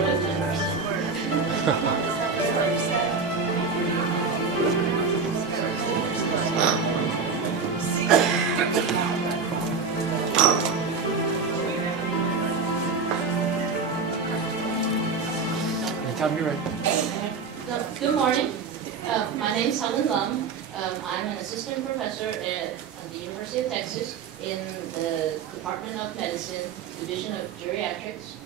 Anytime you're ready. Good morning. My name is Helen Lum. I'm an assistant professor at the University of Texas in the Department of Medicine, Division of Geriatrics.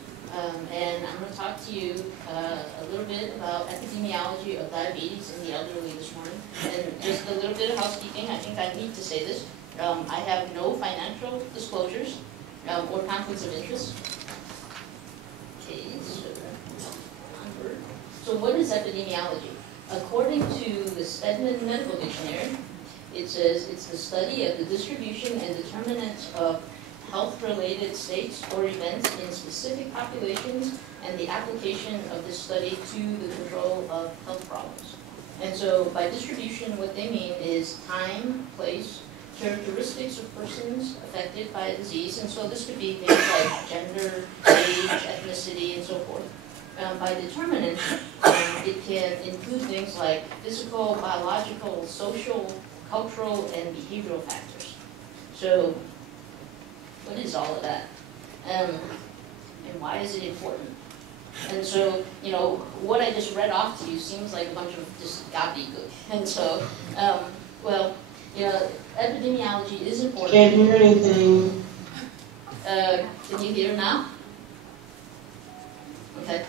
And I'm going to talk to you a little bit about epidemiology of diabetes in the elderly this morning. And just a little bit of housekeeping. I think I need to say this. I have no financial disclosures or conflicts of interest. Okay, so what is epidemiology? According to the Stedman Medical Dictionary, it says it's the study of the distribution and determinants of health-related states or events in specific populations and the application of this study to the control of health problems. And so by distribution, what they mean is time, place, characteristics of persons affected by a disease. And so this could be things like gender, age, ethnicity, and so forth. By determinants, it can include things like physical, biological, social, cultural, and behavioral factors. So what is all of that? And why is it important? And so, you know, what I just read off to you seems like a bunch of just gobbledygook. And so, well, you know, epidemiology is important. Can't hear anything. Can you hear now? Okay.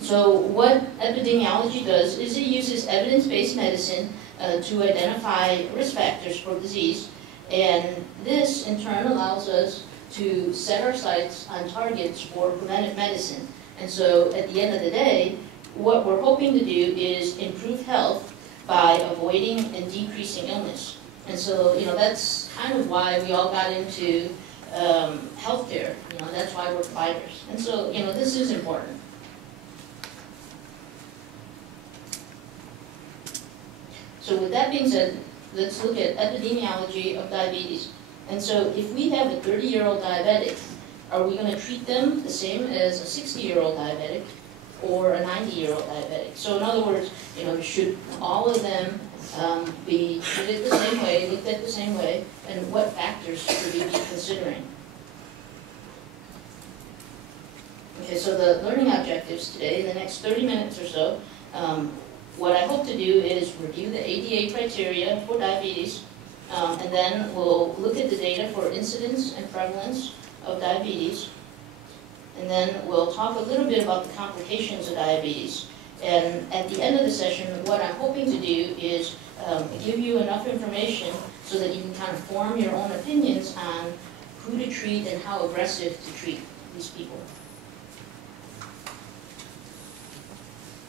So what epidemiology does is it uses evidence-based medicine to identify risk factors for disease, and this in turn allows us to set our sights on targets for preventive medicine. And so at the end of the day, what we're hoping to do is improve health by avoiding and decreasing illness. And so, you know, that's kind of why we all got into healthcare. You know, that's why we're providers. And so, you know, this is important. So with that being said, let's look at epidemiology of diabetes. And so if we have a 30-year-old diabetic, are we going to treat them the same as a 60-year-old diabetic or a 90-year-old diabetic? So in other words, you know, should all of them be treated the same way, looked at the same way, and what factors should we be considering? Okay, so the learning objectives today, in the next 30 minutes or so, what I hope to do is review the ADA criteria for diabetes, and then we'll look at the data for incidence and prevalence of diabetes, and then we'll talk a little bit about the complications of diabetes. And at the end of the session, what I'm hoping to do is give you enough information so that you can kind of form your own opinions on who to treat and how aggressive to treat these people.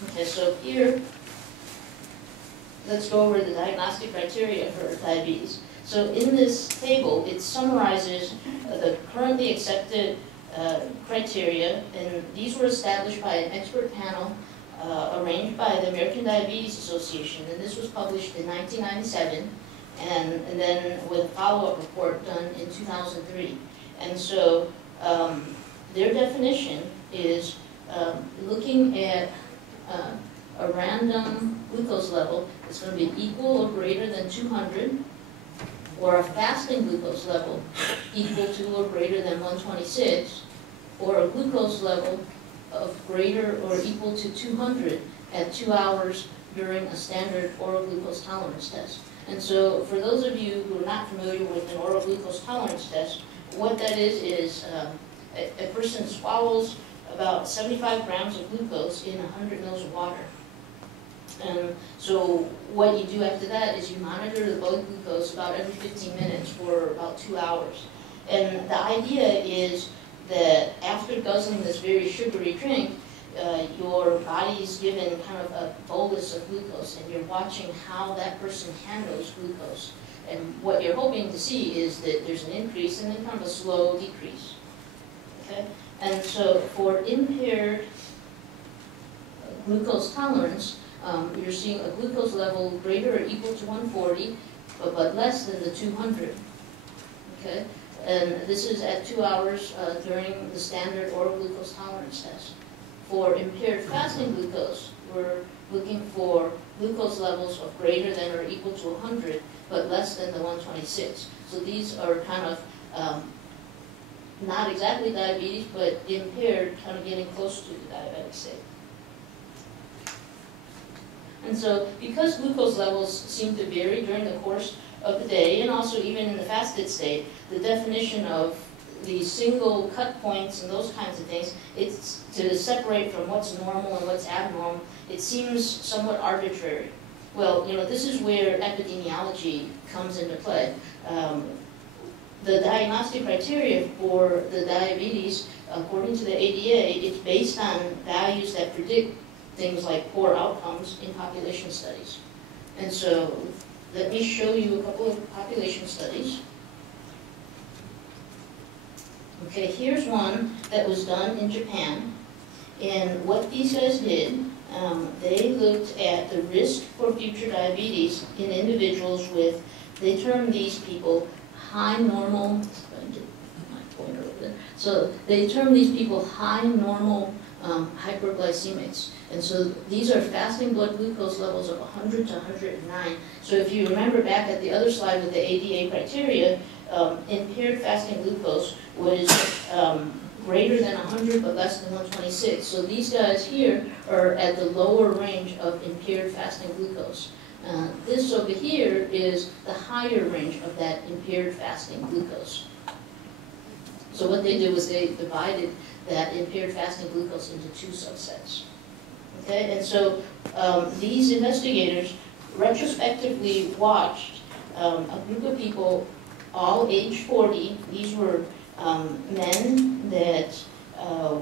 Okay, so here, let's go over the diagnostic criteria for diabetes. So in this table, it summarizes the currently accepted criteria, and these were established by an expert panel arranged by the American Diabetes Association, and this was published in 1997, and then with a follow-up report done in 2003. And so their definition is looking at a random glucose level that's going to be equal or greater than 200, or a fasting glucose level equal to or greater than 126, or a glucose level of greater or equal to 200 at 2 hours during a standard oral glucose tolerance test. And so for those of you who are not familiar with an oral glucose tolerance test, what that is a person swallows about 75 grams of glucose in 100 mils of water. And so what you do after that is you monitor the blood glucose about every 15 minutes for about 2 hours. And the idea is that after guzzling this very sugary drink, your body is given kind of a bolus of glucose, and you're watching how that person handles glucose. And what you're hoping to see is that there's an increase and then kind of a slow decrease. Okay? And so for impaired glucose tolerance, you're seeing a glucose level greater or equal to 140, but less than the 200. Okay? And this is at 2 hours during the standard oral glucose tolerance test. For impaired fasting glucose, we're looking for glucose levels of greater than or equal to 100, but less than the 126. So these are kind of not exactly diabetes, but impaired, kind of getting close to the diabetic state. And so because glucose levels seem to vary during the course of the day, and also even in the fasted state, the definition of these single cut points and those kinds of things, it's to separate from what's normal and what's abnormal, it seems somewhat arbitrary. Well, this is where epidemiology comes into play. The diagnostic criteria for the diabetes, according to the ADA, it's based on values that predict things like poor outcomes in population studies. And so let me show you a couple of population studies. Okay, here's one that was done in Japan. And what these guys did, they looked at the risk for future diabetes in individuals with, they termed these people high normal, so they term these people high normal hyperglycemics. And so these are fasting blood glucose levels of 100 to 109. So if you remember back at the other slide with the ADA criteria, impaired fasting glucose was greater than 100 but less than 126. So these guys here are at the lower range of impaired fasting glucose. This over here is the higher range of that impaired fasting glucose. So what they did was they divided that impaired fasting glucose into two subsets. Okay, and so these investigators retrospectively watched a group of people, all age 40. These were men that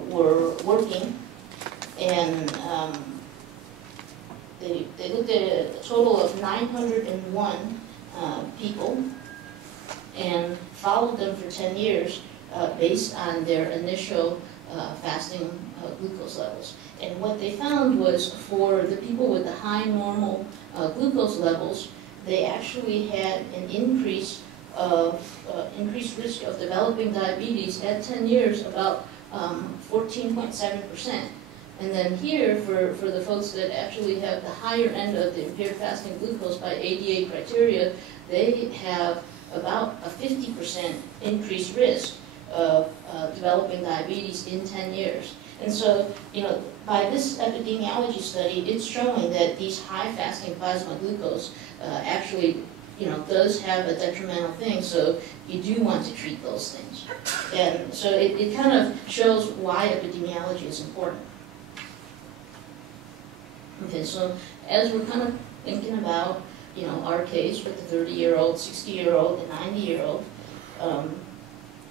were working, and they looked at a total of 901 people and followed them for 10 years based on their initial fasting glucose levels. And what they found was for the people with the high normal glucose levels, they actually had an increased risk of developing diabetes at 10 years, about 14.7%. And then here, for the folks that actually have the higher end of the impaired fasting glucose by ADA criteria, they have about a 50% increased risk of developing diabetes in 10 years. And so, by this epidemiology study, it's showing that these high fasting plasma glucose actually, does have a detrimental thing, so you do want to treat those things. And so it kind of shows why epidemiology is important. Okay, so as we're kind of thinking about, our case with the 30-year-old, 60-year-old, and 90-year-old,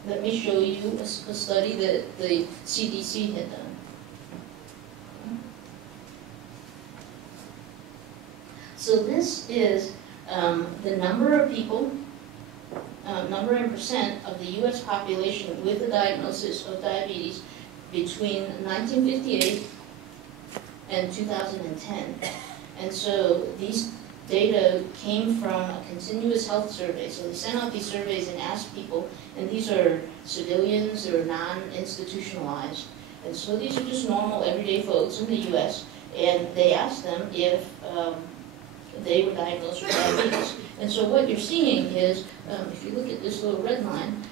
let me show you a study that the CDC had done. So this is the number of people, number and percent of the U.S. population with a diagnosis of diabetes between 1958 and 2010. And so these data came from a continuous health survey. So they sent out these surveys and asked people, and these are civilians, they're non-institutionalized. And so these are just normal, everyday folks in the U.S., and they asked them if they were diagnosed with diabetes. And so what you're seeing is, if you look at this little red line,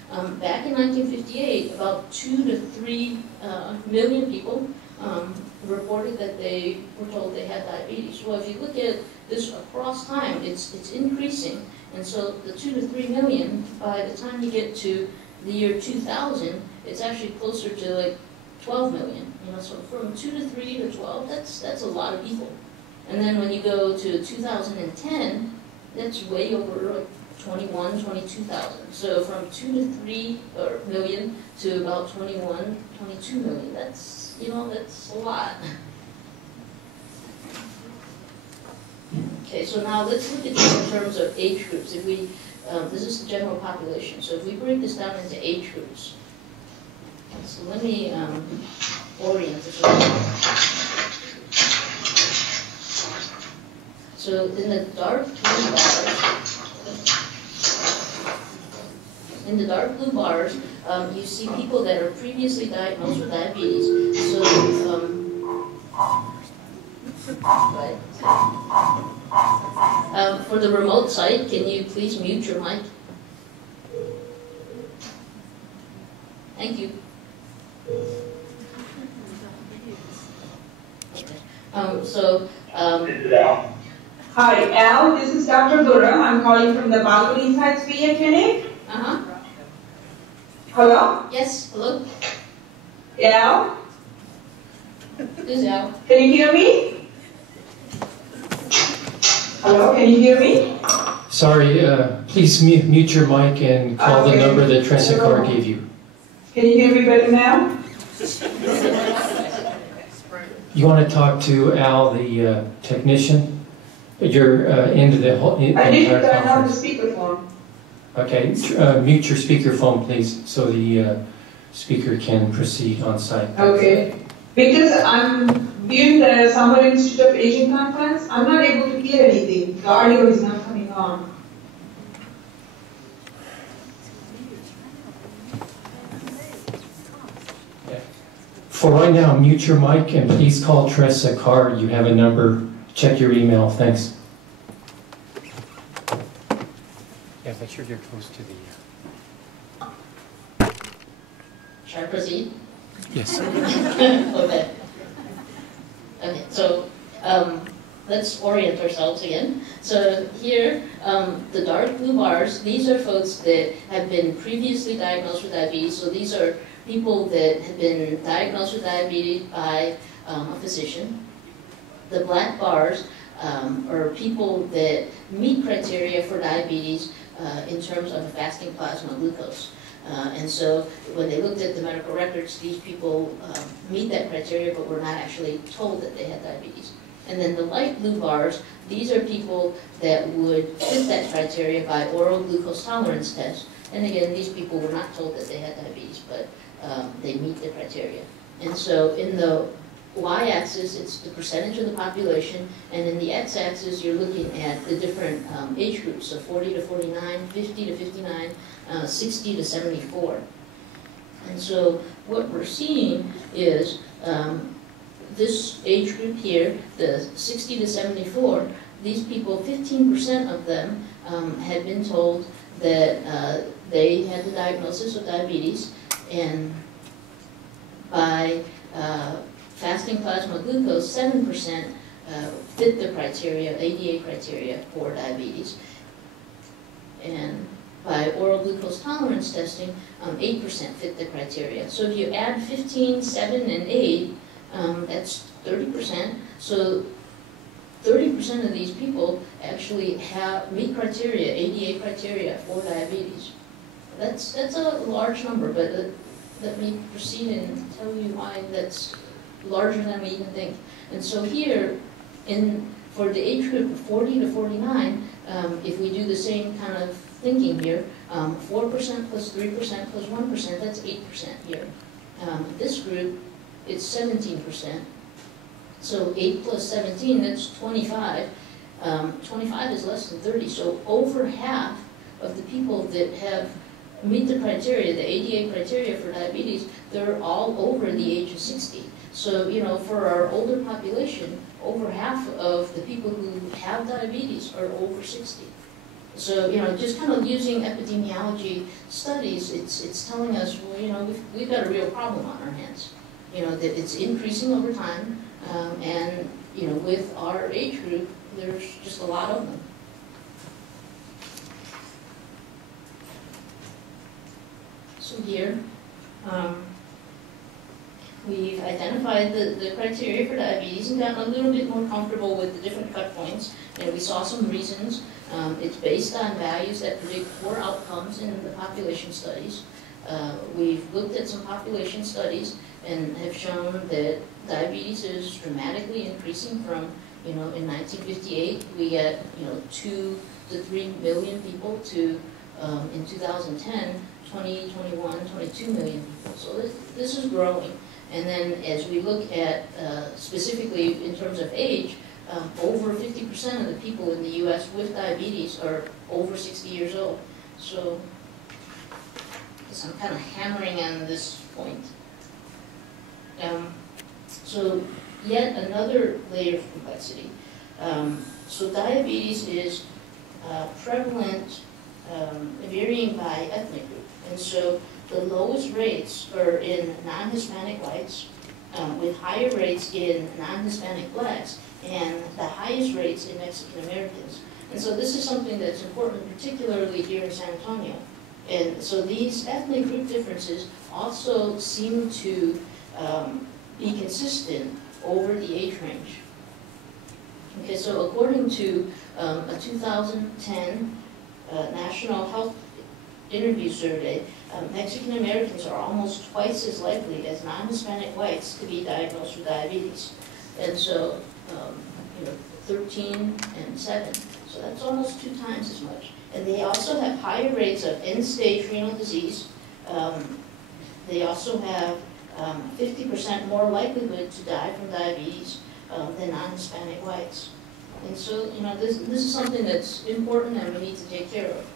back in 1958, about 2 to 3 million people reported that they were told they had diabetes. Well, if you look at this across time, it's increasing. And so the 2 to 3 million, by the time you get to the year 2000, it's actually closer to like 12 million. So from 2 to 3 to 12, that's a lot of people. And then when you go to 2010, that's way over like 21, 22,000. So from 2 to 3 million to about 21, 22 million. That's, that's a lot. Okay, so now let's look at this in terms of age groups. If we, this is the general population. So if we break this down into age groups, so let me orient this a little. So in the dark blue bars, in the dark blue bars, you see people that are previously diagnosed with diabetes. So, for the remote site, can you please mute your mic? Thank you. Hi, Al. This is Dr. Dura. I'm calling from the Balcony Sites VA Clinic. Hello? Yes, hello? Al? Who's Al? Can you hear me? Hello, can you hear me? Sorry, please mute your mic and call the number that Tressa Carr gave you. Can you hear me better now? You want to talk to Al, the technician? You're into the whole I need to entire turn on the conference. speakerphone. Okay, mute your speakerphone, please, so the speaker can proceed on site. Okay. Because I'm viewing the Summer Institute of Aging Conference, I'm not able to hear anything. The audio is not coming on. For right now, mute your mic and please call Tressa Carr. You have a number. Check your email. Thanks. Yeah, make sure you're close to the... Shall I proceed? Yes. Okay. Okay, so let's orient ourselves again. So here, the dark blue bars, these are folks that have been previously diagnosed with diabetes. So these are people that have been diagnosed with diabetes by a physician. The black bars are people that meet criteria for diabetes in terms of fasting plasma glucose. And so when they looked at the medical records, these people meet that criteria, but were not actually told that they had diabetes. And then the light blue bars, these are people that would fit that criteria by oral glucose tolerance test. And again, these people were not told that they had diabetes, but they meet the criteria. And so in the y-axis, it's the percentage of the population, and in the x-axis, you're looking at the different age groups, so 40 to 49, 50 to 59, 60 to 74. And so what we're seeing is this age group here, the 60 to 74, these people, 15% of them had been told that they had the diagnosis of diabetes, and by fasting plasma glucose, 7% fit the criteria, ADA criteria for diabetes. And by oral glucose tolerance testing, 8% fit the criteria. So if you add 15, 7, and 8, that's 30%. So 30% of these people actually meet criteria, ADA criteria for diabetes. That's a large number, but let me proceed and tell you why that's larger than we even think. And so here, for the age group of 40 to 49, if we do the same kind of thinking here, 4% plus 3% plus 1%, that's 8% here. This group, it's 17%. So 8 plus 17, that's 25. 25 is less than 30, so over half of the people that meet the criteria, the ADA criteria for diabetes, they're all over the age of 60. So, for our older population, over half of the people who have diabetes are over 60. So, just kind of using epidemiology studies, it's telling us, well, we've got a real problem on our hands. That it's increasing over time, and, with our age group, there's just a lot of them. So here, we've identified the criteria for diabetes and gotten a little bit more comfortable with the different cut points. And we saw some reasons. It's based on values that predict poor outcomes in the population studies. We've looked at some population studies and have shown that diabetes is dramatically increasing from, in 1958, we got, 2 to 3 million people to, in 2010, 20, 21, 22 million people. So this is growing. And then as we look at specifically in terms of age, over 50% of the people in the U.S. with diabetes are over 60 years old. So because I'm kind of hammering on this point. So yet another layer of complexity. So diabetes is prevalent, varying by ethnic group. And so the lowest rates are in non-Hispanic whites, with higher rates in non-Hispanic blacks, and the highest rates in Mexican Americans. And so this is something that's important, particularly here in San Antonio. And so these ethnic group differences also seem to be consistent over the age range. Okay, so according to a 2010 National Health Interview Survey, Mexican Americans are almost twice as likely as non-Hispanic whites to be diagnosed with diabetes. And so, 13 and 7. So that's almost 2 times as much. And they also have higher rates of end-stage renal disease. They also have 50% more likelihood to die from diabetes than non-Hispanic whites. And so, this is something that's important and we need to take care of.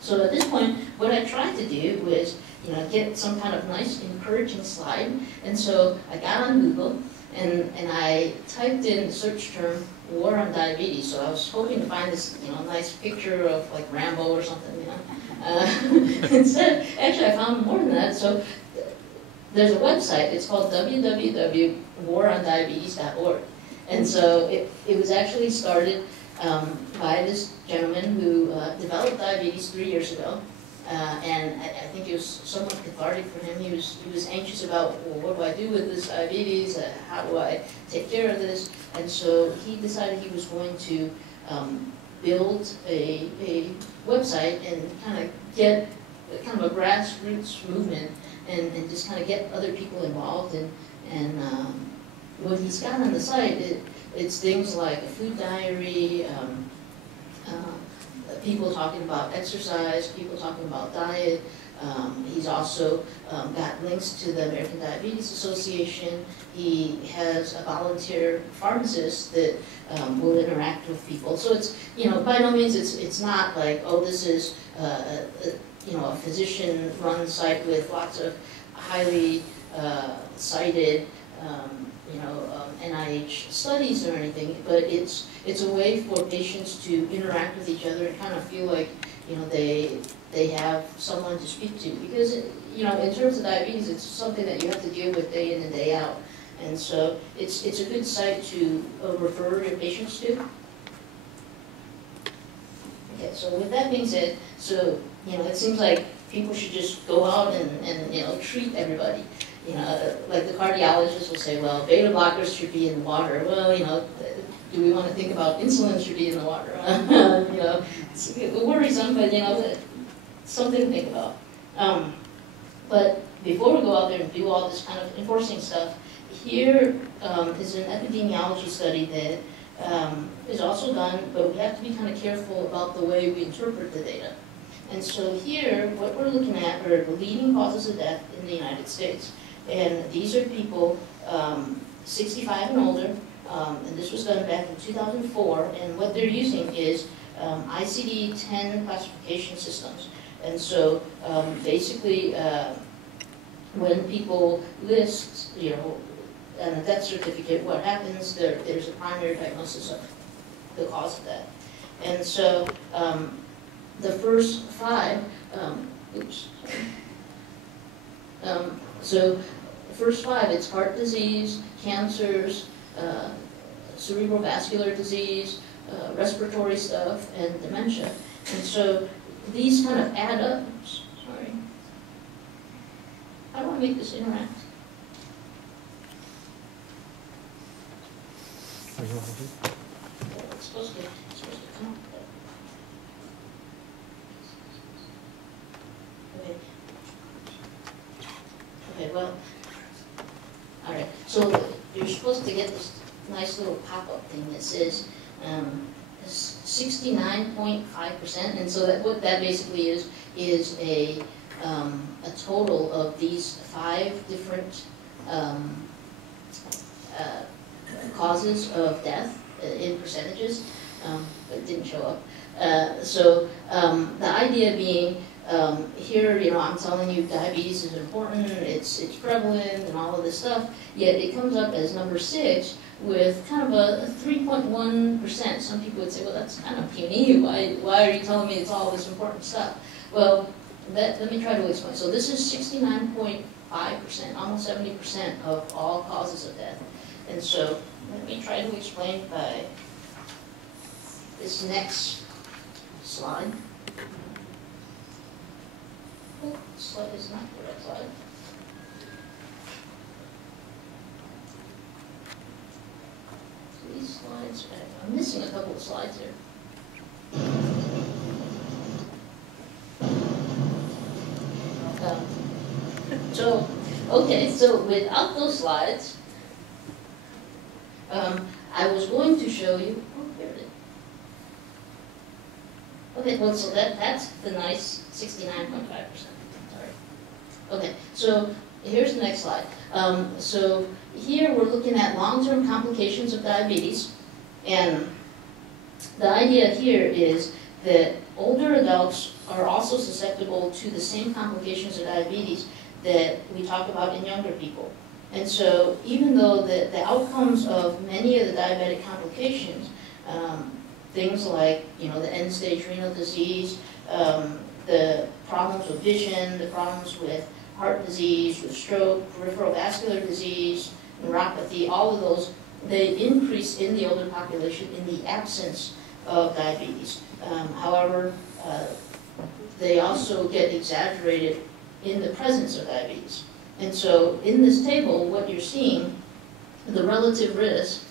So at this point, what I tried to do was, get some kind of nice, encouraging slide. And so I got on Google and I typed in the search term "war on diabetes." So I was hoping to find this, nice picture of like Rambo or something, Instead, actually, I found more than that. So there's a website. It's called www.warondiabetes.org. And so it was actually started by this gentleman who developed diabetes 3 years ago. And I think it was somewhat cathartic for him. He was anxious about, well, what do I do with this diabetes? How do I take care of this? And so he decided he was going to build a website and kind of get kind of a grassroots movement and just kind of get other people involved. And what he's got on the site, it's things like a food diary, people talking about exercise, people talking about diet. He's also got links to the American Diabetes Association. He has a volunteer pharmacist that will interact with people. So it's, by no means it's not like, oh, this is a physician-run site with lots of highly cited NIH studies or anything, but it's a way for patients to interact with each other and kind of feel like they have someone to speak to, because in terms of diabetes, it's something that you have to deal with day in and day out, and so it's a good site to refer your patients to. Okay, so with that being said, so it seems like people should just go out and treat everybody. Like the cardiologist will say, well, beta blockers should be in the water. Well, do we want to think about insulin should be in the water? It's worrisome, but something to think about. But before we go out there and do all this kind of enforcing stuff, here is an epidemiology study that is also done, but we have to be kind of careful about the way we interpret the data. And so here, what we're looking at are the leading causes of death in the United States. And these are people 65 and older, and this was done back in 2004, and what they're using is ICD-10 classification systems. And so basically, when people list, on a death certificate, what happens, there's a primary diagnosis of the cause of death. And so the first 5, so the first 5, it's heart disease, cancers, cerebrovascular disease, respiratory stuff, and dementia. And so these kind of add up. Sorry. How do I make this interact? It's supposed to come up. Okay, well, all right. So you're supposed to get this nice little pop-up thing that says 69.5%, and so what that basically is a total of these 5 different causes of death in percentages, but it didn't show up. So the idea being Here, I'm telling you diabetes is important, it's prevalent and all of this stuff, yet it comes up as number 6 with kind of a 3.1%. Some people would say, well, that's kind of puny. Why are you telling me it's all this important stuff? Well, let me try to explain. So this is 69.5%, almost 70% of all causes of death. And so let me try to explain by this next slide. Oh, this slide is not the right slide. So these slides, I'm missing a couple of slides here. So without those slides, I was going to show you, oh, here it is. Okay, well, so that's the nice 69.5%, sorry. Okay, so here's the next slide. So here we're looking at long-term complications of diabetes, and the idea here is that older adults are also susceptible to the same complications of diabetes that we talk about in younger people. And so even though the outcomes of many of the diabetic complications, things like the end-stage renal disease, the problems with vision, the problems with heart disease, with stroke, peripheral vascular disease, neuropathy, all of those, they increase in the older population in the absence of diabetes. However, they also get exaggerated in the presence of diabetes. And so in this table, what you're seeing, the relative risk,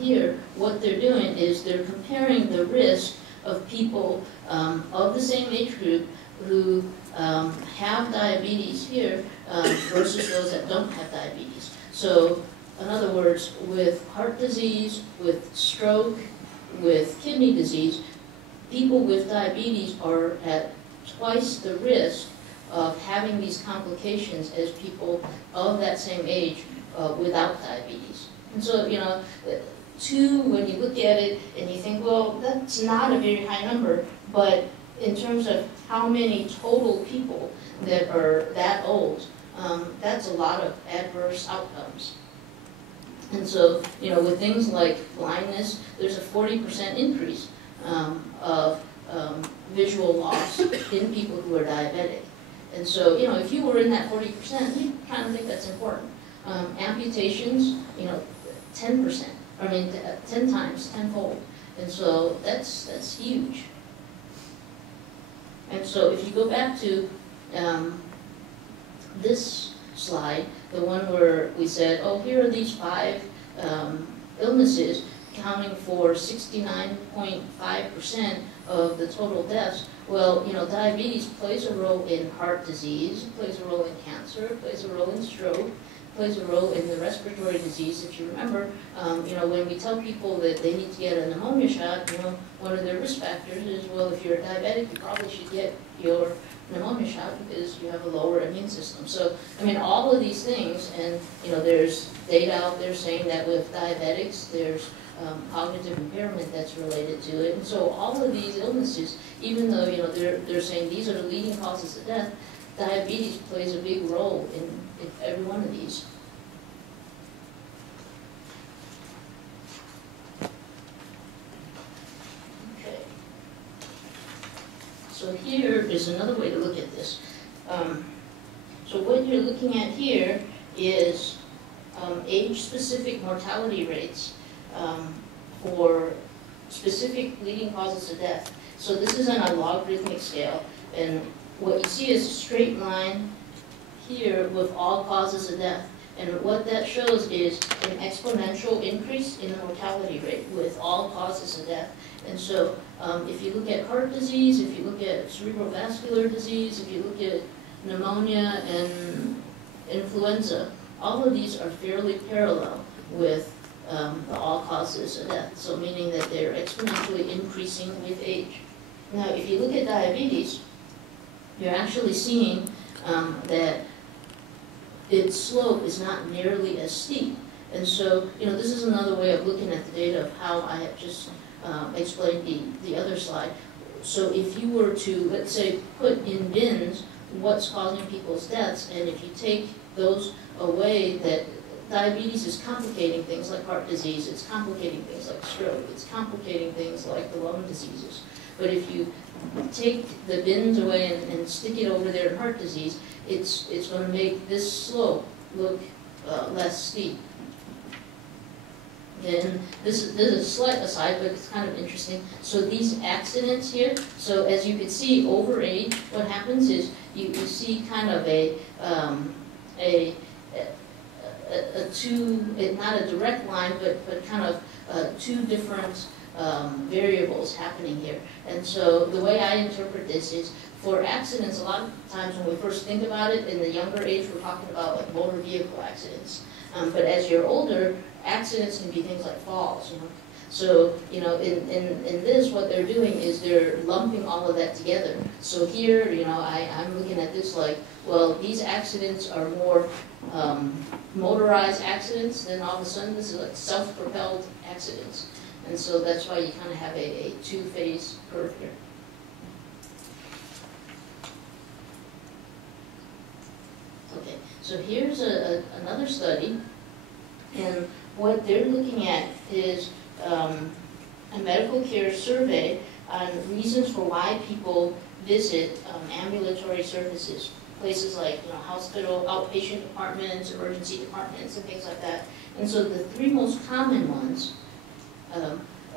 here, what they're doing is they're comparing the risk of people of the same age group who have diabetes here versus those that don't have diabetes. So in other words, with heart disease, with stroke, with kidney disease, people with diabetes are at twice the risk of having these complications as people of that same age without diabetes. And so, two, when you look at it and you think, well, that's not a very high number, but in terms of how many total people that are that old, that's a lot of adverse outcomes. And so, with things like blindness, there's a 40% increase of visual loss in people who are diabetic. And so, if you were in that 40%, you kind of think that's important. Amputations, 10%. I mean, 10 times, tenfold. And so that's huge. And so if you go back to this slide, the one where we said, oh, here are these 5 illnesses accounting for 69.5% of the total deaths. Well, diabetes plays a role in heart disease, plays a role in cancer, plays a role in stroke, plays a role in the respiratory disease. If you remember, when we tell people that they need to get a pneumonia shot, one of their risk factors is, well, if you're a diabetic, you probably should get your pneumonia shot because you have a lower immune system. So, all of these things, and, there's data out there saying that with diabetics, there's cognitive impairment that's related to it. And so all of these illnesses, even though, they're saying these are the leading causes of death, diabetes plays a big role in every one of these. Okay. So here is another way to look at this. So what you're looking at here is age-specific mortality rates for specific leading causes of death. So this is on a logarithmic scale, and what you see is a straight line here with all causes of death. And what that shows is an exponential increase in the mortality rate with all causes of death. And so if you look at heart disease, if you look at cerebrovascular disease, if you look at pneumonia and influenza, all of these are fairly parallel with the all causes of death. So meaning that they're exponentially increasing with age. Now, if you look at diabetes, you're actually seeing that its slope is not nearly as steep. And so, this is another way of looking at the data of how I have just explained the other slide. So if you were to, let's say, put in bins what's causing people's deaths, and if you take those away, that diabetes is complicating things like heart disease, it's complicating things like stroke, it's complicating things like the lung diseases. But if you take the bins away and stick it over there in heart disease, it's going to make this slope look less steep. And this is a slight aside, but it's kind of interesting. So these accidents here, so as you can see over age, what happens is you see kind of not a direct line, but kind of two different variables happening here. And so the way I interpret this is, for accidents, a lot of times when we first think about it, in the younger age, we're talking about like motor vehicle accidents. But as you're older, accidents can be things like falls, you know. So, you know, in this, what they're doing is they're lumping all of that together. So here, you know, I'm looking at this like, well, these accidents are more motorized accidents, then all of a sudden this is like self-propelled accidents. And so that's why you kind of have a two-phase curve here. Okay, so here's another study, and what they're looking at is a medical care survey on reasons for why people visit ambulatory services, places like, you know, hospital, outpatient departments, emergency departments, and things like that. And so the three most common ones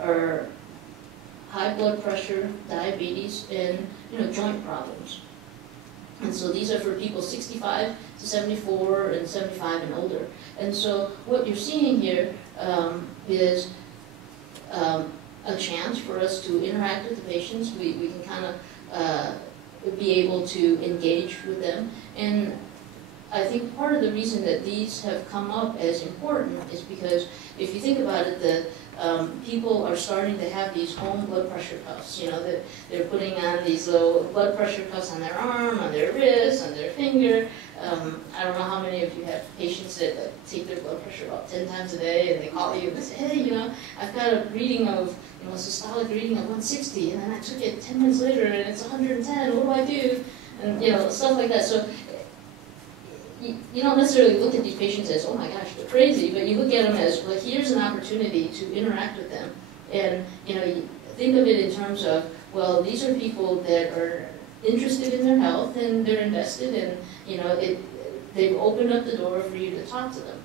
are high blood pressure, diabetes, and, you know, joint problems. And so these are for people 65 to 74 and 75 and older. And so what you're seeing here is a chance for us to interact with the patients. We can kind of be able to engage with them. And I think part of the reason that these have come up as important is because if you think about it, the people are starting to have these home blood pressure cuffs. You know, that they're putting on these little blood pressure cuffs on their arm, on their wrist, on their finger. I don't know how many of you have patients that take their blood pressure about 10 times a day, and they call you and say, hey, you know, I've got a reading of, you know, systolic reading of 160, and then I took it 10 minutes later, and it's 110. What do I do? And, you know, stuff like that. So you don't necessarily look at these patients as, oh my gosh, they're crazy, but you look at them as, well, here's an opportunity to interact with them. And, you know, you think of it in terms of, well, these are people that are interested in their health and they're invested, and, you know, they've opened up the door for you to talk to them.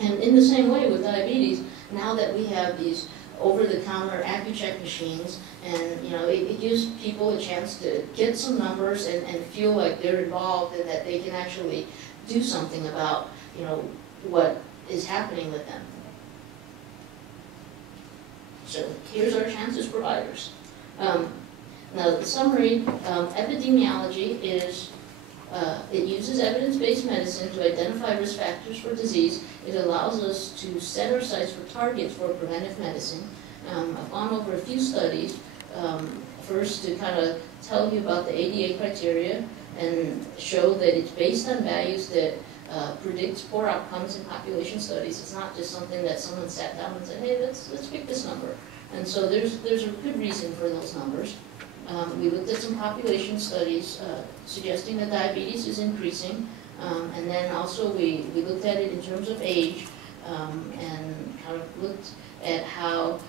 And in the same way with diabetes, now that we have these over-the-counter AccuCheck machines, and, you know, it gives people a chance to get some numbers and feel like they're involved and that they can actually do something about, you know, what is happening with them. So here's our chance as providers. Now the summary, epidemiology is, it uses evidence-based medicine to identify risk factors for disease. It allows us to set our sights for targets for preventive medicine. I've gone over a few studies, first to kind of tell you about the ADA criteria and show that it's based on values that predicts poor outcomes in population studies. It's not just something that someone sat down and said, hey, let's pick this number. And so there's a good reason for those numbers. We looked at some population studies suggesting that diabetes is increasing, and then also we looked at it in terms of age, and kind of looked at how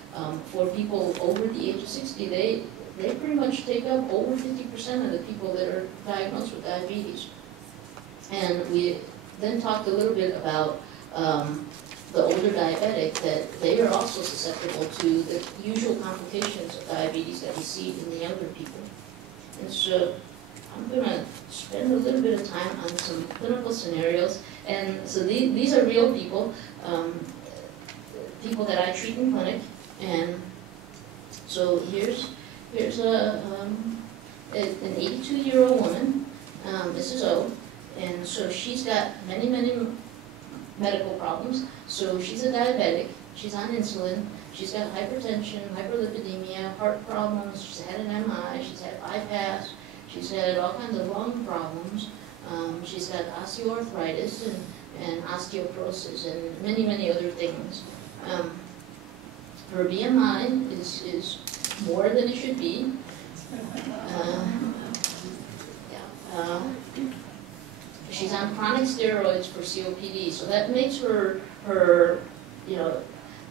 for people over the age of 60, they pretty much take up over 50% of the people that are diagnosed with diabetes. And we then talked a little bit about the older diabetic, that they are also susceptible to the usual complications of diabetes that we see in the younger people. And so I'm going to spend a little bit of time on some clinical scenarios. And so these are real people, people that I treat in clinic. And so here's an 82-year-old woman, Mrs. O, and so she's got many medical problems. So she's a diabetic, she's on insulin, she's got hypertension, hyperlipidemia, heart problems, she's had an MI, she's had bypass, she's had all kinds of lung problems, she's got osteoarthritis and osteoporosis and many other things. Her BMI is more than it should be. She's on chronic steroids for COPD, so that makes her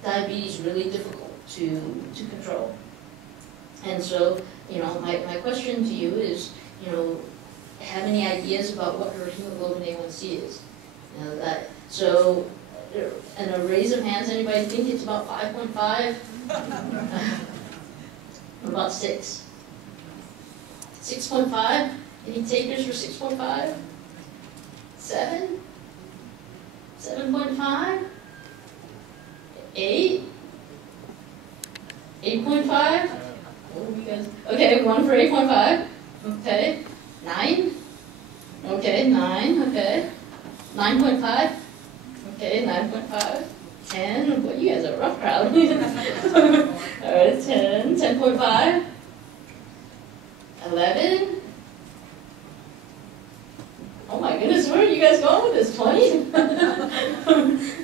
diabetes really difficult to control. And so, my question to you is, have any ideas about what her hemoglobin A1C is? And a raise of hands, anybody think it's about 5.5? About 6? 6.5? Any takers for 6.5? 7? 7.5? 8? 8.5? Oh, you guys. Okay, 1 for 8.5. Okay. 9? Okay, 9. Okay. 9.5? Okay, 9.5. 10? Well, you guys are a rough crowd. All right, 10. 10.5? 11? Oh my goodness, where are you guys going with this? 20?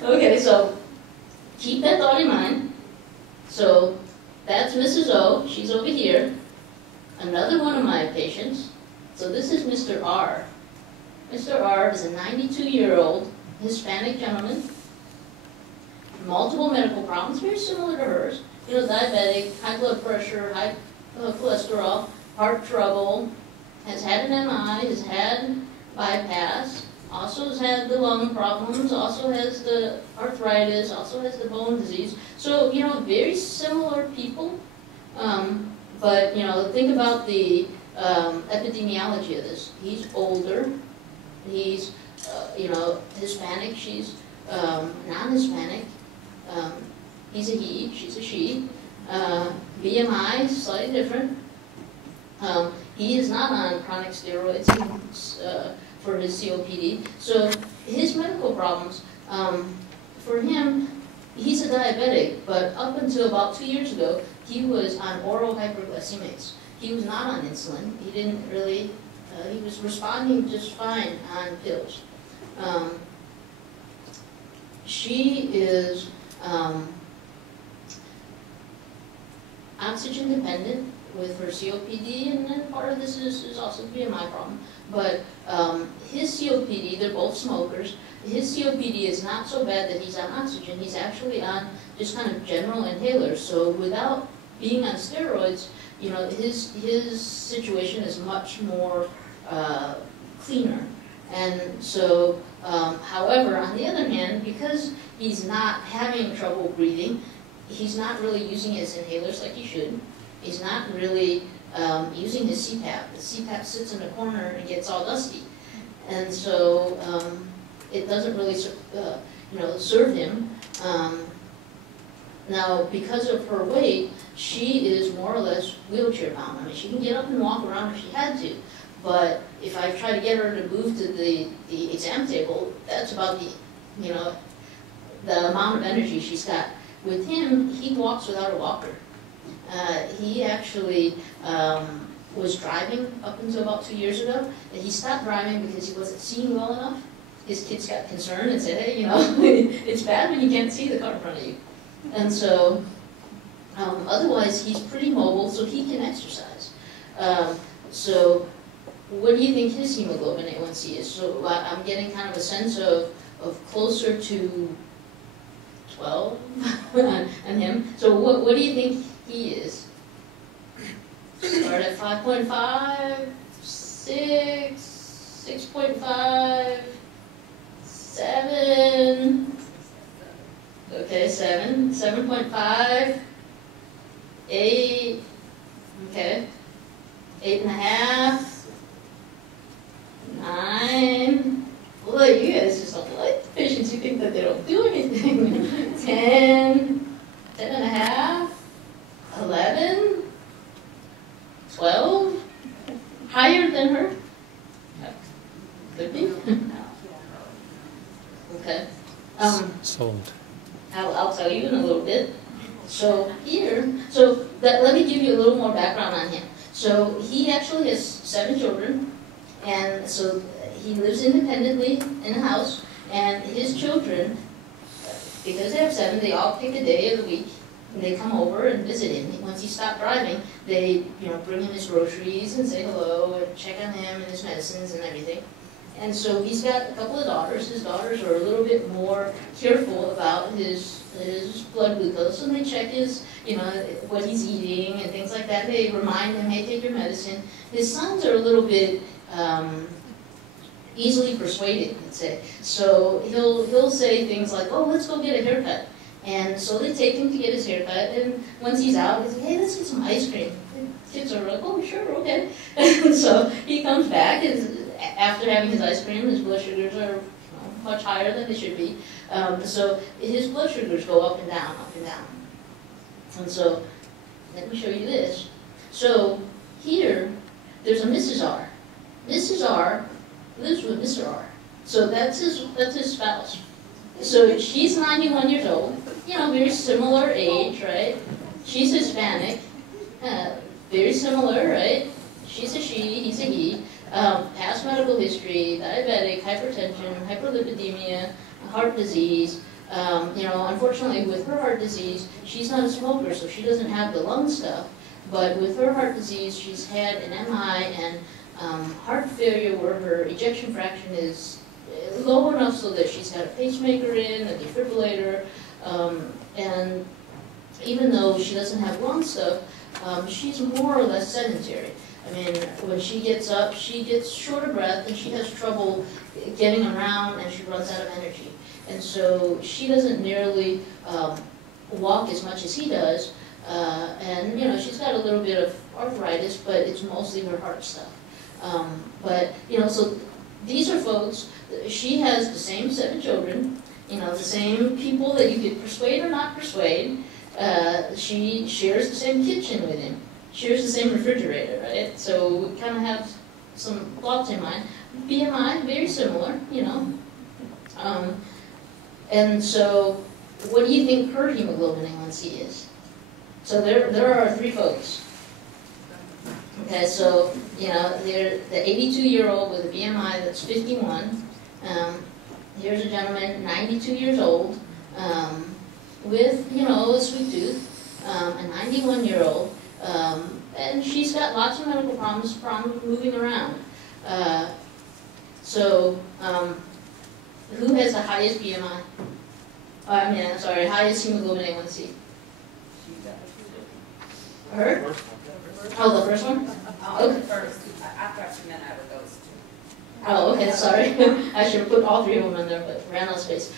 Okay, so keep that thought in mind. So that's Mrs. O. She's over here. Another one of my patients. So this is Mr. R. Mr. R is a 92-year-old Hispanic gentleman. Multiple medical problems, very similar to hers. Diabetic, high blood pressure, high cholesterol, heart trouble, has had an MI, has had bypass, also has had the lung problems, also has the arthritis, also has the bone disease. So, very similar people. But, think about the epidemiology of this. He's older. He's, Hispanic. She's non-Hispanic. He's a he. She's a she. BMI is slightly different. He is not on chronic steroids for his COPD. So his medical problems, for him, he's a diabetic, but up until about 2 years ago, he was on oral hyperglycemics. He was not on insulin. He didn't really, he was responding just fine on pills. She is oxygen dependent with her COPD, and then part of this is also BMI problem. But his COPD, they're both smokers, his COPD is not so bad that he's on oxygen. He's actually on just kind of general inhalers. So without being on steroids, his situation is much more cleaner. And so, however, on the other hand, because he's not having trouble breathing, he's not really using his inhalers like he should. He's not really using his CPAP. The CPAP sits in a corner and gets all dusty. And so it doesn't really serve him. Now, because of her weight, she is more or less wheelchair bound. I mean, she can get up and walk around if she had to. But if I try to get her to move to the exam table, that's about the amount of energy she's got. With him, he walks without a walker. He actually was driving up until about 2 years ago, and he stopped driving because he wasn't seeing well enough. His kids got concerned and said, hey, it's bad when you can't see the car in front of you. And so, otherwise, he's pretty mobile, so he can exercise. So, what do you think his hemoglobin A1C is? So, I'm getting kind of a sense of closer to 12 on him. So, what do you think he is? Start at 5.5, 6, 6.5, 7. Okay, 7, 7.5, 8. Okay, 8.5, 9. Well, you guys just don't like the patients who think that they don't do anything. 10, 10.5, 11, 12. Higher than her? Could be. Okay. Sold. I'll tell you in a little bit. So here, let me give you a little more background on him. So he actually has 7 children, and so he lives independently in a house, and his children, because they have 7, they all pick a day of the week, they come over and visit him. Once he stopped driving, they bring him his groceries and say hello and check on him and his medicines and everything. And so he's got a couple of daughters. His daughters are a little bit more careful about his blood glucose, and they check his, what he's eating and things like that. They remind him, hey, take your medicine. His sons are a little bit easily persuaded, let's say. So he'll say things like, oh, let's go get a haircut. And so they take him to get his haircut, and once he's out, he's like, hey, let's get some ice cream. The kids are like, oh, sure, okay. And so he comes back, and after having his ice cream, his blood sugars are much higher than they should be. So his blood sugars go up and down, up and down. And so, let me show you this. So here, there's a Mrs. R. Mrs. R lives with Mr. R. So that's his spouse. So she's 91 years old, very similar age, right? She's Hispanic, very similar, right? She's a she, he's a he. Past medical history, diabetic, hypertension, hyperlipidemia, heart disease. Unfortunately with her heart disease, she's not a smoker, so she doesn't have the lung stuff. But with her heart disease, she's had an MI and heart failure where her ejection fraction is low enough so that she's got a pacemaker in, a defibrillator, and even though she doesn't have lung stuff, she's more or less sedentary. I mean, when she gets up, she gets short of breath and she has trouble getting around and she runs out of energy. And so she doesn't nearly walk as much as he does. And, she's got a little bit of arthritis, but it's mostly her heart stuff. So these are folks, she has the same 7 children, the same people that you could persuade or not persuade. She shares the same kitchen with him. Shares the same refrigerator, right? So we kind of have some thoughts in mind. BMI, very similar, and so, what do you think her hemoglobin A1C is? So there are 3 folks. Okay, so, they're the 82-year-old with a BMI that's 51. Here's a gentleman, 92 years old, with, a sweet tooth, a 91-year-old. And she's got lots of medical problems moving around. Who has the highest BMI? Highest hemoglobin A1C? Her? Oh, the first one? The first. I've got 2 men out of those 2. Oh, okay, sorry. I should have put all 3 of them in there, but ran out of space.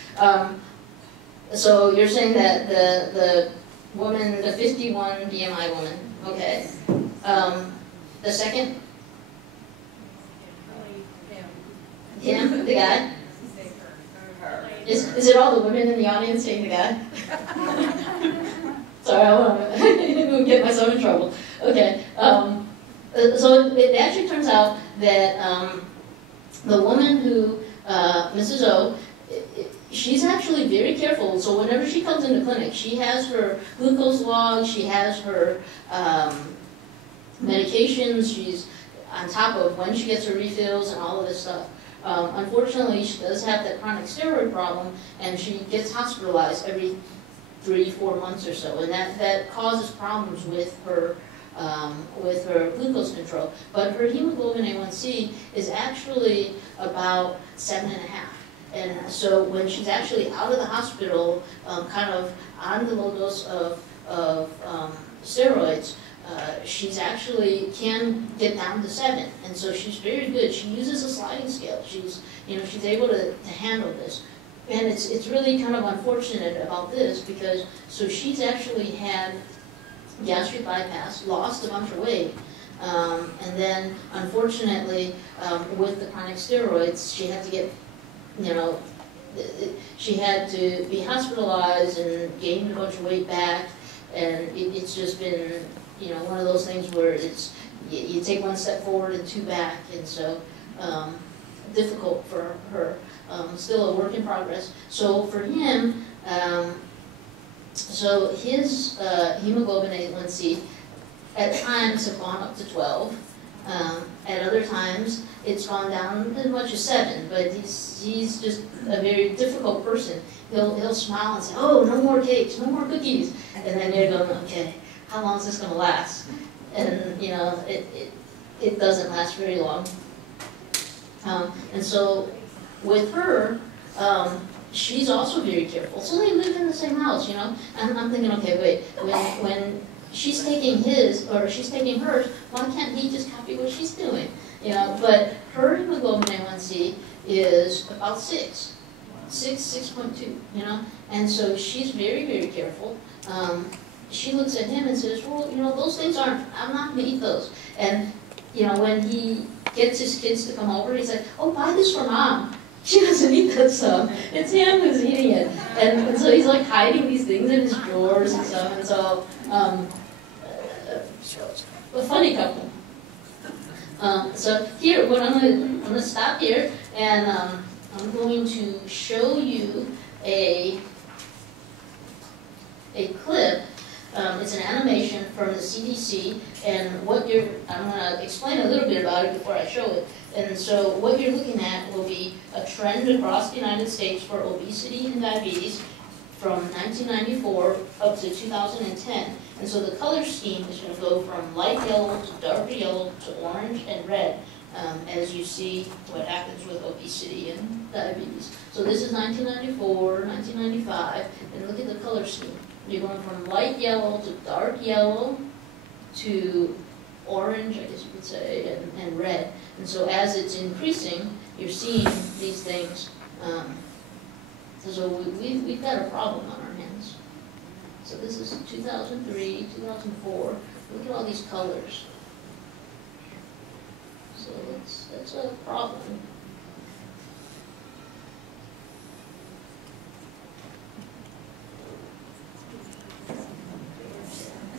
So you're saying that the woman, the 51 BMI woman, okay. The second? Him, the guy? Is it all the women in the audience saying the guy? Sorry, I want to get myself in trouble. Okay. So it actually turns out that the woman who, Mrs. O, she's actually very careful. So whenever she comes into clinic, she has her glucose log, she has her medications, she's on top of when she gets her refills and all of this stuff. Unfortunately, she does have that chronic steroid problem, and she gets hospitalized every 3-4 months or so, and that causes problems with her glucose control. But her hemoglobin A1C is actually about 7.5. And so when she's actually out of the hospital, kind of on the low dose of steroids, she's actually can get down to 7, and so she's very good. She uses a sliding scale. She's able to handle this, and it's really kind of unfortunate about this because so she's actually had gastric bypass, lost a bunch of weight, and then unfortunately with the chronic steroids, she had to get she had to be hospitalized and gain a bunch of weight back, and it's just been one of those things where it's you take 1 step forward and 2 back, and so difficult for her. Still a work in progress. So for him, so his hemoglobin A1C at times have gone up to 12. At other times, it's gone down as much as 7, but he's just a very difficult person. He'll smile and say, oh, no more cakes, no more cookies. And then you're going, okay, how long is this going to last? And, you know, it doesn't last very long. And so with her, she's also very careful. So they live in the same house, you know. And I'm thinking, okay, wait, when she's taking his or she's taking hers, why can't he just copy what she's doing? You know, but her hemoglobin A1C is about 6.2, you know. And so she's very, very careful. She looks at him and says, well, you know, those things I'm not going to eat those. And, you know, when he gets his kids to come over, he's like, oh, buy this for Mom. She doesn't eat that stuff. It's him who's eating it. And so he's like hiding these things in his drawers and stuff. And so, a funny couple. So here, what I'm gonna stop here, and I'm going to show you a clip. It's an animation from the CDC, and I'm gonna explain a little bit about it before I show it. And so what you're looking at will be a trend across the United States for obesity and diabetes from 1994 up to 2010. And so the color scheme is going to go from light yellow to darker yellow to orange and red as you see what happens with obesity and diabetes. So this is 1994, 1995, and look at the color scheme. You're going from light yellow to dark yellow to orange, I guess you could say, and red. And so as it's increasing, you're seeing these things. So we've got a problem on our hands. So this is 2003, 2004. Look at all these colors. So that's a problem.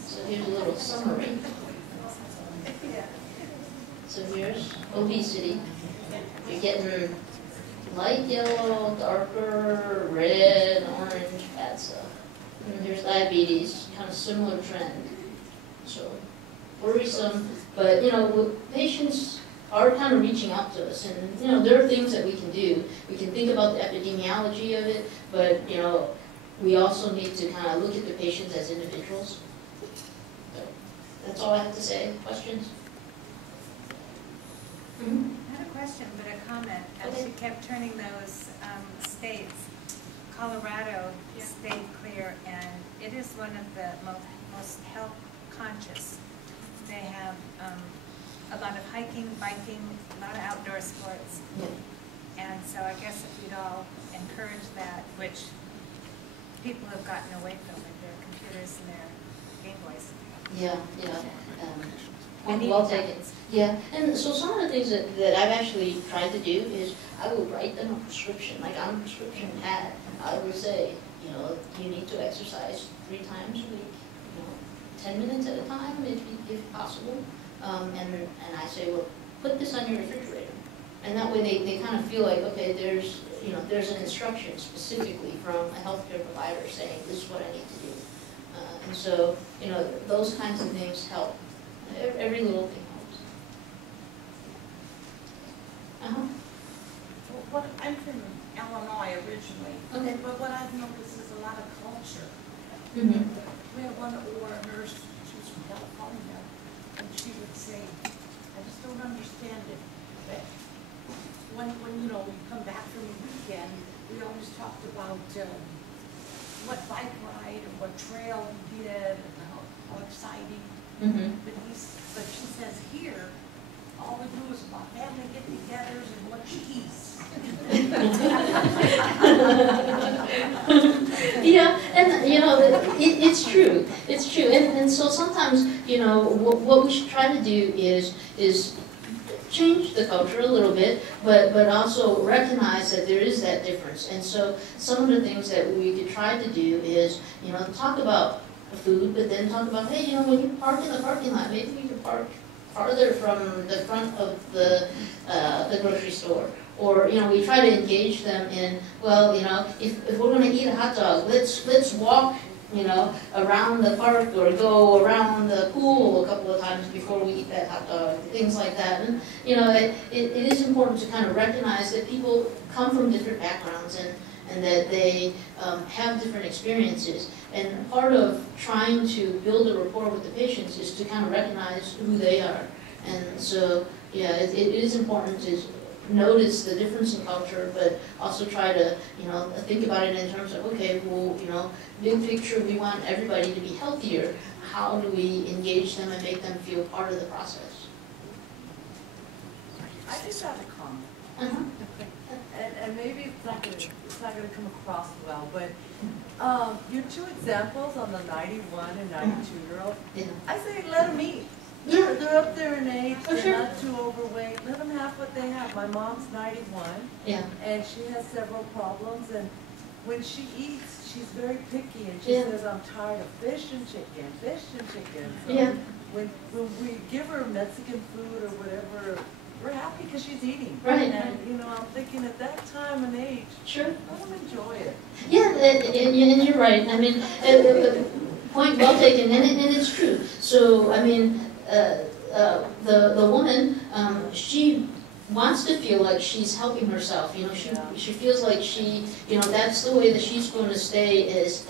So here's a little summary. So here's obesity. You're getting light yellow, darker, red, orange, bad stuff. And here's diabetes, kind of similar trend. So worrisome, but you know, patients are kind of reaching out to us, and you know, there are things that we can do. We can think about the epidemiology of it, but you know, we also need to kind of look at the patients as individuals. So that's all I have to say. Questions? Mm-hmm. Not a question, but a comment. As you kept turning those states, Colorado stayed clear, and it is one of the most health conscious. They have a lot of hiking, biking, a lot of outdoor sports. And so I guess if we'd all encourage that, which people have gotten away from with their computers and their Game Boys. Well taken. Yeah, and so some of the things that I've actually tried to do is I will write them a prescription, like on a prescription pad. I would say, you know, you need to exercise 3 times a week, you know, 10 minutes at a time if possible. And I say, well, put this on your refrigerator. And that way they kind of feel like, okay, there's an instruction specifically from a healthcare provider saying this is what I need to do. And so, you know, those kinds of things help. Every little thing helps. Well, I'm from Illinois originally. Okay. But what I've noticed is a lot of culture. Mm-hmm. We had one nurse, she was from California, and she would say, I just don't understand it. But when you know, we come back from the weekend, we always talked about what bike ride or what trail we did and how exciting. Mm-hmm. But she says here, all we do is about family get-togethers and what cheese. Yeah, and you know, it's true. It's true, and so sometimes, you know, what we should try to do is change the culture a little bit, but also recognize that there is that difference. And so some of the things that we could try to do is, you know, talk about food, but then talk about, hey, you know, when you park in the parking lot, maybe you can park farther from the front of the grocery store. Or, you know, we try to engage them in, well, you know, if we're going to eat a hot dog, let's walk you know, around the park or go around the pool a couple of times before we eat that hot dog, things like that. And, you know, it is important to kind of recognize that people come from different backgrounds and that they have different experiences. And part of trying to build a rapport with the patients is to kind of recognize who they are. And so, yeah, it is important to notice the difference in culture, but also try to, you know, think about it in terms of, okay, well, you know, big picture, we want everybody to be healthier. How do we engage them and make them feel part of the process? I just have a comment. And maybe it's not going to come across well, but your two examples on the 91 and 92-year-old, I say let them eat. They're up there in age, they're not too overweight, let them have what they have. My mom's 91, and she has several problems, and when she eats, she's very picky, and she says, I'm tired of fish and chicken. So when we give her Mexican food or whatever, we're happy because she's eating. Right. And, you know, I'm thinking at that time and age, let them enjoy it. Yeah, and you're right. I mean, point well taken, and it's true. So, I mean, the woman, she wants to feel like she's helping herself. You know, she feels like she, you know, that's the way that she's going to stay as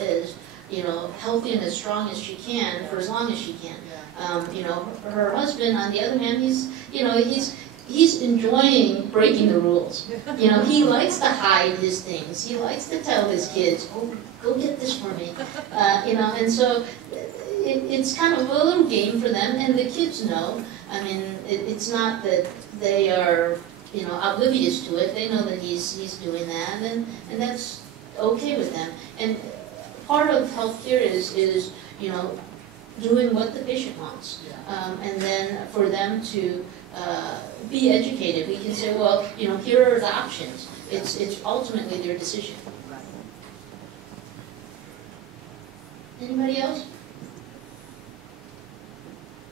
you know, healthy and as strong as she can for as long as she can. You know, her husband, on the other hand, he's enjoying breaking the rules. You know, he likes to hide his things. He likes to tell his kids, "Oh, go get this for me." You know, and so it's kind of a little game for them, and the kids know. I mean, it's not that they are, you know, oblivious to it. They know that he's doing that, and that's okay with them. And part of healthcare is you know, doing what the patient wants, and then for them to be educated. We can say, well, you know, here are the options. It's ultimately their decision. Anybody else?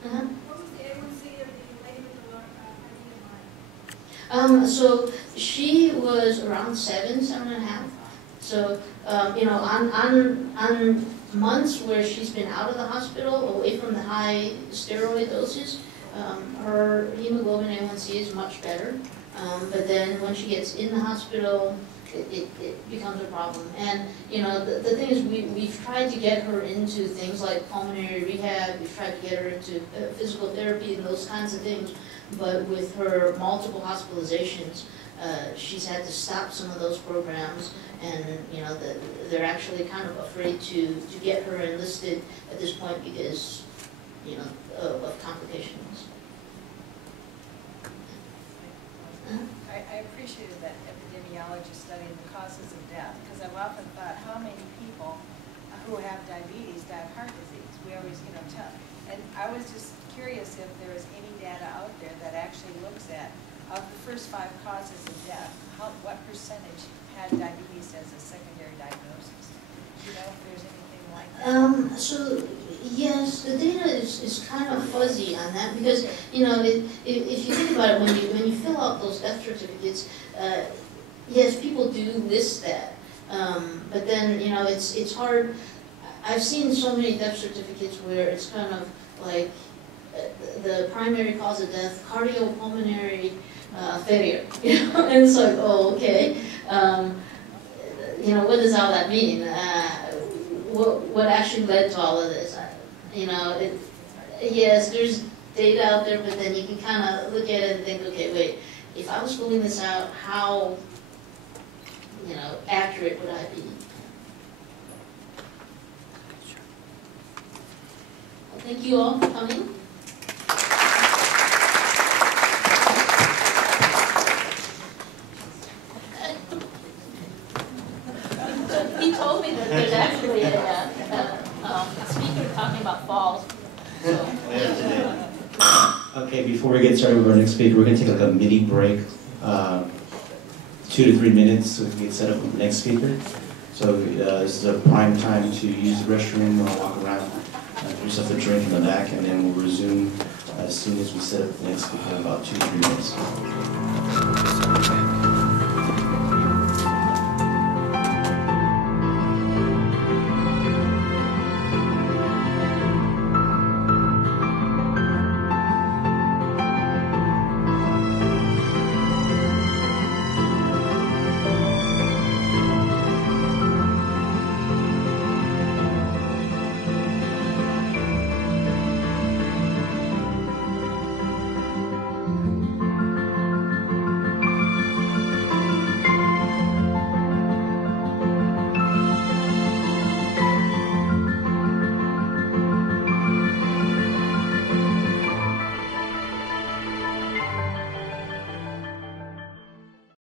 What was the A1C of the lady with the pregnant mind? So she was around 7.5. So you know, on months where she's been out of the hospital, away from the high steroid doses, her hemoglobin A1C is much better. But then when she gets in the hospital, it becomes a problem. And you know, the thing is, we've tried to get her into things like pulmonary rehab. We've tried to get her into physical therapy and those kinds of things. But with her multiple hospitalizations, she's had to stop some of those programs. And you know, they're actually kind of afraid to get her enlisted at this point because, you know, of complications. I appreciated that epidemiology study of the causes of death, because I've often thought how many people who have diabetes die of heart disease. We always, you know, tell. And I was just curious if there is any data out there that actually looks at, of the first 5 causes of death, what percentage had diabetes as a secondary diagnosis? Do you know if there's anything like that? So yes, the data is kind of fuzzy on that because, you know, if you think about it, when you fill out those death certificates, yes, people do list that, but then, you know, it's hard. I've seen so many death certificates where it's kind of like the primary cause of death, cardiopulmonary failure, you know, and it's like, oh, okay, you know, what does all that mean? What actually led to all of this? You know, yes, there's data out there, but then you can kind of look at it and think, okay, wait, if I was filling this out, how, you know, accurate would I be? Well, thank you all for coming. He told me that there's actually a speaker talking about falls. So. Okay, before we get started with our next speaker, we're going to take like a mini break, 2 to 3 minutes, so we can get set up with the next speaker. So this is a prime time to use the restroom or walk around, get yourself a drink in the back, and then we'll resume as soon as we set up the next speaker in about 2 to 3 minutes.